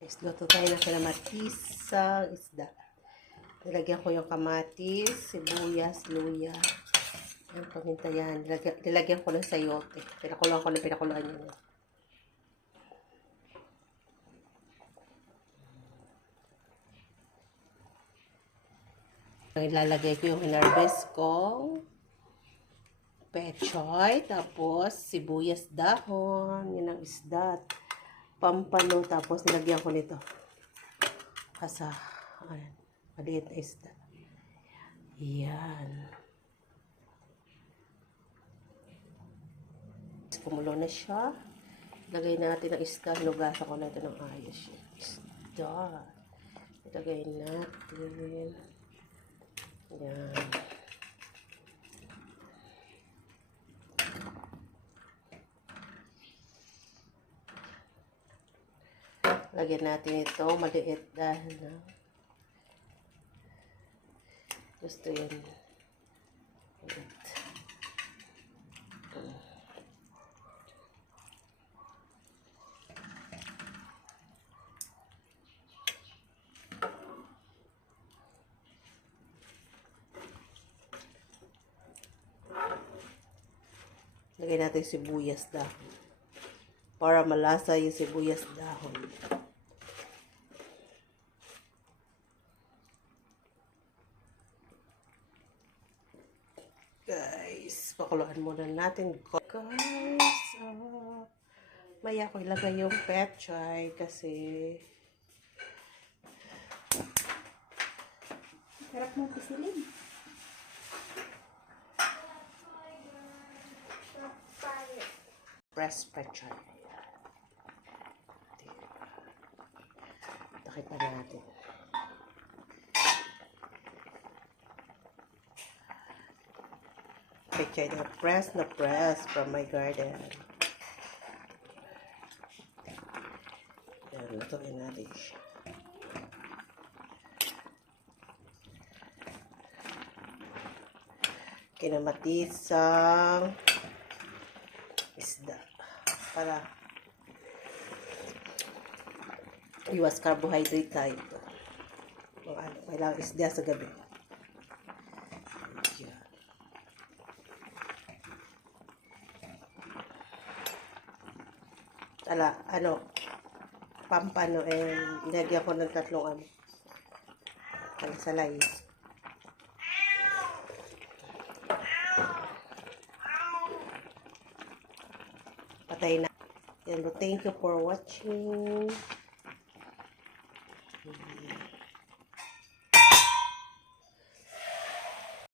Luto tayo ng kamatis sa isda. Nilagyan ko yung kamatis, sibuyas, luya. Yan, paminta yan. Nilagyan ko ng sayote. Pinakuluan ko na pinakuluan yun. Ilalagay ko yung hinarvest kong pechoy, tapos sibuyas dahon, yun ang isda, pampano, tapos nilagyan ko nito. Kasa, ayan, maliit na isda. Yan. Kumulo na siya. Lagay natin ang isda. Hinugasan ko na ito ng ayos. Isda. Ilagay natin. Yan. Lagyan natin ito. Maliit dahil na gusto yun. Maliit. Lagay natin sibuyas dahon. Para malasa yung sibuyas dahon. Guys, pakuluan muna natin. Guys, maya ko ilagay yung pechay kasi sarap mo pisilin. Press pechay. Takip pa natin. Pechay na press from my garden. Yan, lutuin natin siya. Kinamatisang isda para iwas carbohydrate tayo. Kailangan isda sa gabi. Pampano, nilagyan ko ng 3 salay. Patay na. Thank you for watching.